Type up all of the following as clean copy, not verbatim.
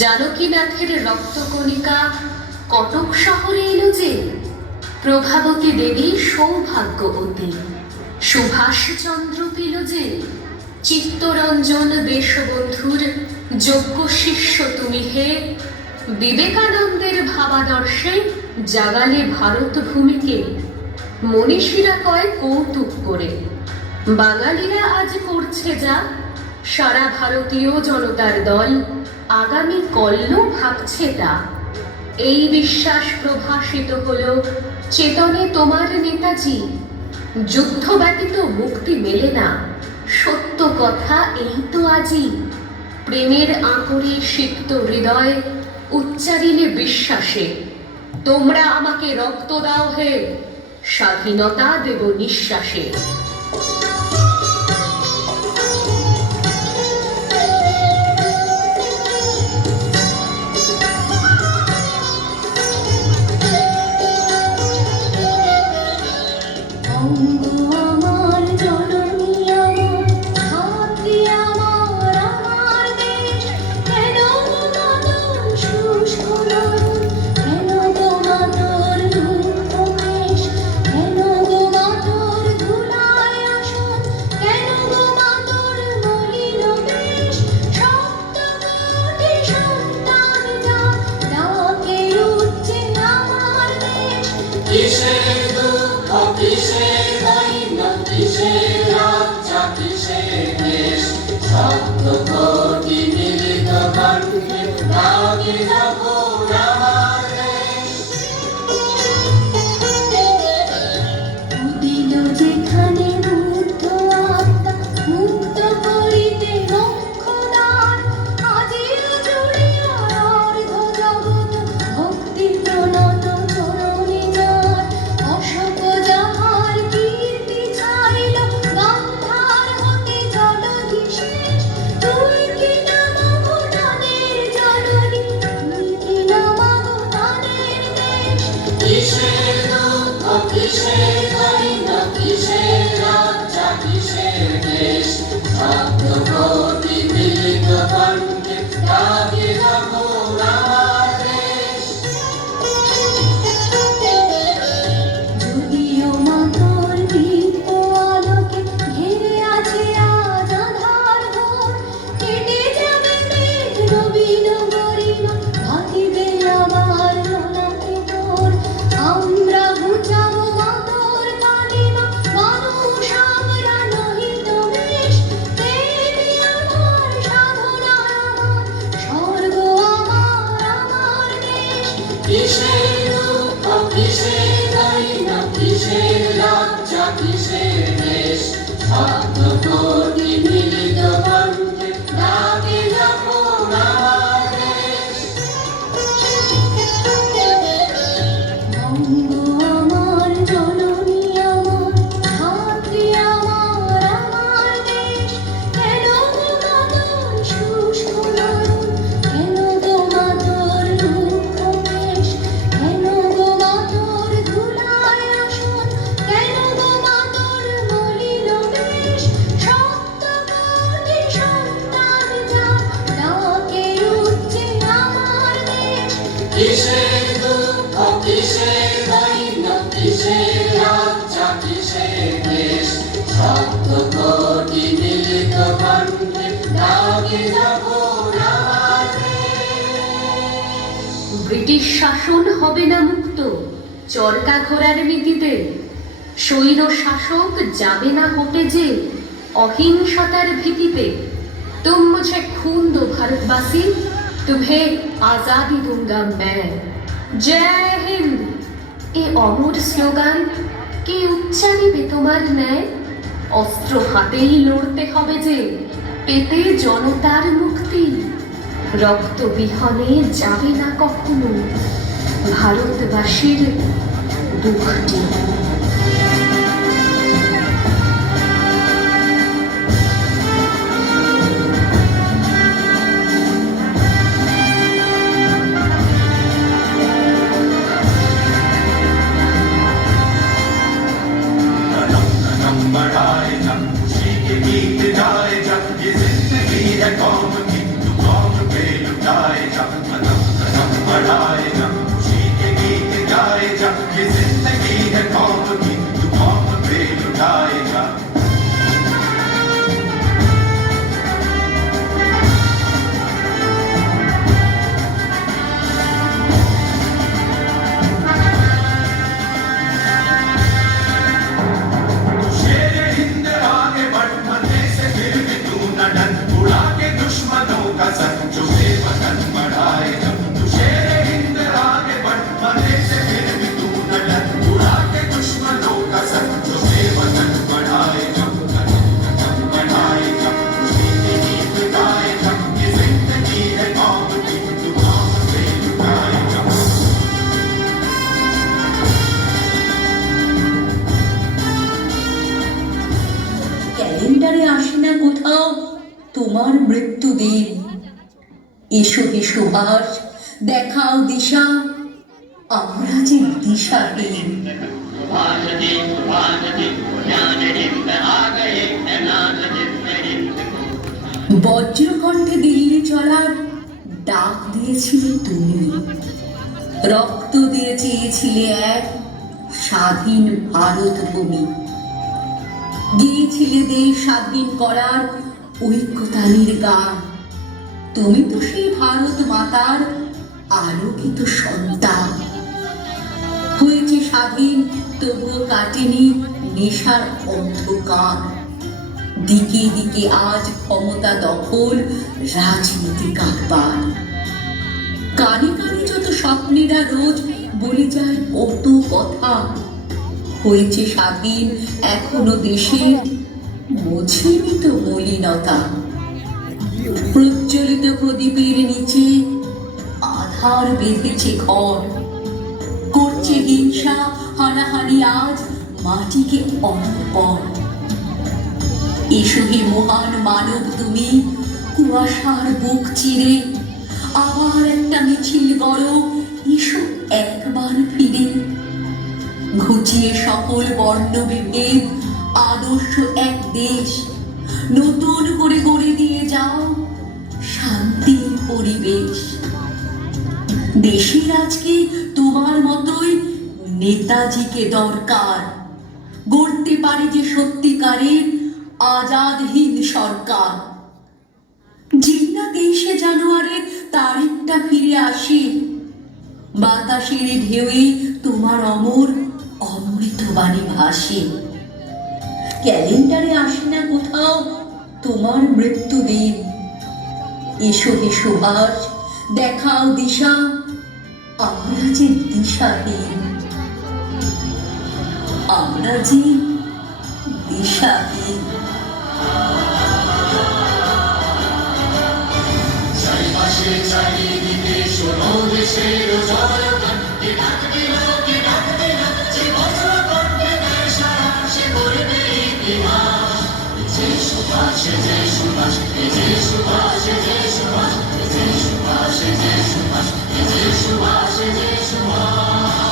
জানকীনাথের রক্তকণিকা কটক শহরে এলো যে, প্রভাবতী দেবী সৌভাগ্যবতী সুভাষচন্দ্র পেল যে, চিত্তরঞ্জন দেশবন্ধুর যোগ্য শিষ্য তুমি হে, বিবেকানন্দের ভাবাদর্শে জাগালে ভারত ভূমিকে, মনীষীরা কয় কৌতুক করে, বাঙালিরা আজ করছে যা, সারা ভারতীয় জনতার দল আগামী কল্য ভাবছে তা। এই বিশ্বাস প্রভাসিত হলো চেতনে তোমার নেতাজি, যুদ্ধ ব্যতীত মুক্তি মেলে না, সত্য কথা এই তো আজি। প্রেমের আঁকড়ে সিক্ত হৃদয় উচ্চারিলে বিশ্বাসে, তোমরা আমাকে রক্ত দাও হে, স্বাধীনতা দেব নিঃশ্বাসে। ব্রিটিশ শাসন হবে না মুক্ত চরকা ঘোড়ার নীতিতে, স্বৈর শাসক যাবে না হটে যে অহিংসতার ভীতিতে। তুম মুঝে খুন দো ভারতবাসী, তুমহে আজাদি দুঙ্গা मैं। জয় হিন্দ এ অমর স্লোগান কে উচ্চারিবে তোমার ন্যায়? অস্ত্র হাতেই লড়তে হবে যে, পেতে জনতার মুক্তি। রক্ত বিহনে যাবে না কখনো ভারতবাসীর দুঃখটি। कौन किंतु कौन पे लुटाए जा। बढ़ाएगा। शेरे हिंद आगे बढ़, मरने से फिर भी तू न डर, उड़ा के दुश्मनों का सर जो बेवतन बढ़ाएगा। तू शेरे हिंद आगे बढ़, मरने से फिर भी तू न डर, उड़ा के दुश्मनों का सर जो बेवतन बढ़ाएगा। बढ़ाएगा, खुशी के गीत गाएगा, ये जिंदगी है कौम की, तू कौम से लुटाएगा। ক্যালেন্ডারে আসে না কোথাও তোমার মৃত্যুদিন। এসো হে সুভাষ, দেখাও দিশা, আমরা যে দিশাহীন। বজ্রকণ্ঠে দিল্লি চলার ডাক দিয়েছিলে তুমি, রক্ত দিয়ে চেয়েছিলে এক স্বাধীন ভারত ভূমি, গিয়েছিলে দেশ স্বাধীন করার ঐক্যতানের গান। তুমি তো সেই ভারত মাতার আলোকিত সন্তান। হয়েছে স্বাধীন, তবুও কাটেনি নেশার অন্ধকার। দিকে দিকে আজ ক্ষমতা দখল, রাজনীতি কারবার। কানে কানে যত স্বপ্নেরা রোজ বলে যায় কত কথা। হয়েছে স্বাধীন, এখনো দেশের মোছেনি তো মলিনতা। প্রজ্বলিত প্রদীপের নিচে আধার বেঁধেছে ঘর, করছে হিংসা হানাহানি আজ মাটিকে অনর্পণ। এসো হে মহান মানব তুমি, কুয়াশার বুক চিরে আবার একটা মিছিল গড়ো, এসো একবার ফিরে। ঘুচিয়ে সকল বর্ণ বিভেদ, আদর্শ এক দেশ নতুন করে গড়ে দিয়ে যাও শান্তির পরিবেশ। দেশের আজকে তোমার মতোই নেতাজিকে দরকার, গড়তে পারে যে সত্যিকারের আজাদহীন সরকার। যেই না 23শে জানুয়ারির তারিখটা ফিরে আসে, বাতাসের ঢেউয়ে তোমার অমর অমৃত বাণী ভাসে। ক্যালেন্ডারে আসে না কোথাও তোমার মৃত্যুদিন। এসো হে সুভাষ, দেখাও দিশা, আমরা যে দিশাহীন। আমরা যে দিশাহীন। চারিপাশে চারিদিকে শোনো দেশের জয়গান, কে ডাক দিল, কে ডাক দিল, যে বজ্রকণ্ঠে দেয় সাড়া, সে করবে ইতিহাস। যে সুভাষ, যে সুভাষ, যে সুভাষ, যে সুভাষ, যে সুভাষ, যে সুভাষ, যে সুভাষ, যে সুভাষ।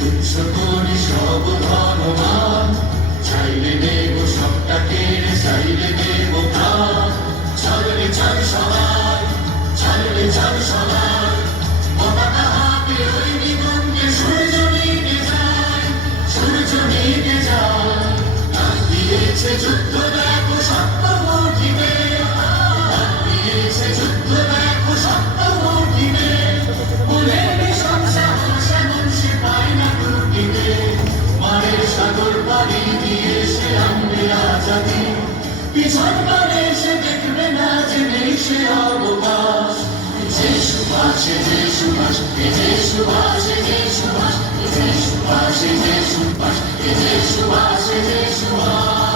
তুচ্ছ করি সব ধনমান, চাইলে দেব সবটা কেড়ে, চাইলে দেব প্রাণ। চললে চল সবাই, চললে চল সবাই, পতাকা হাতে ওই দিগন্তে সূর্য নিতে যায়। পিছনবারে সে দেখবে না যে নেই সে অবকাশ যে সুভাষ যে সুভাষ যে সুভাষ যে সুভাষ যে সুভাষ যে সুভাষ যে সুভাষ যে সুভাষ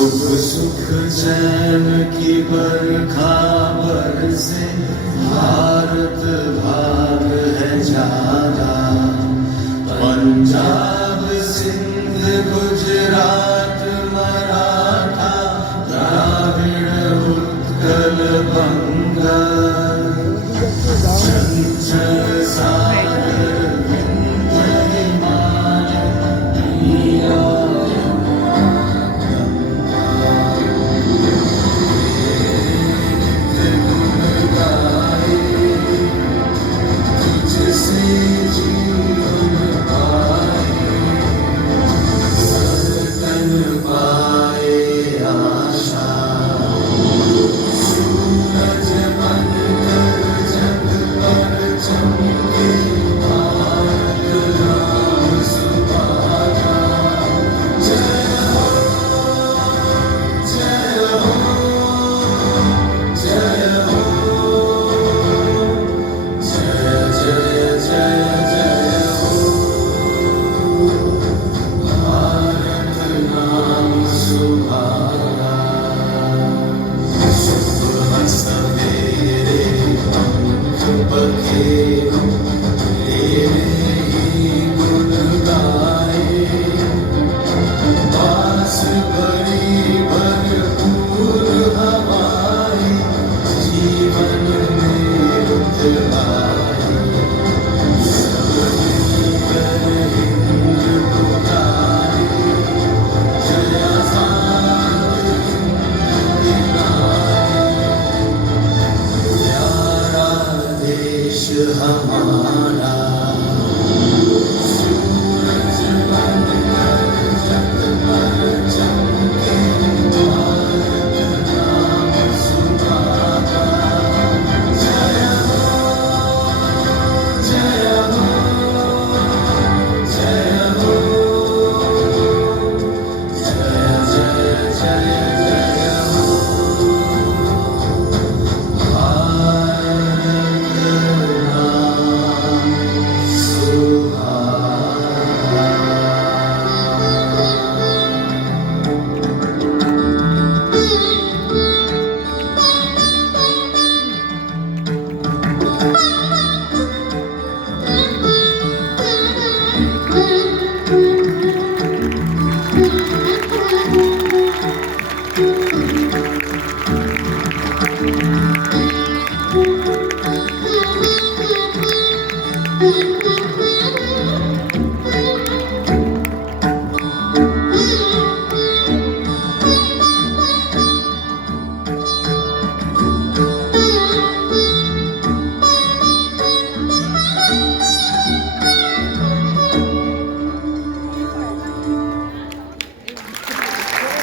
सुख सुख चैन की बरखा बरसे भारत भाग है जागा पंजाब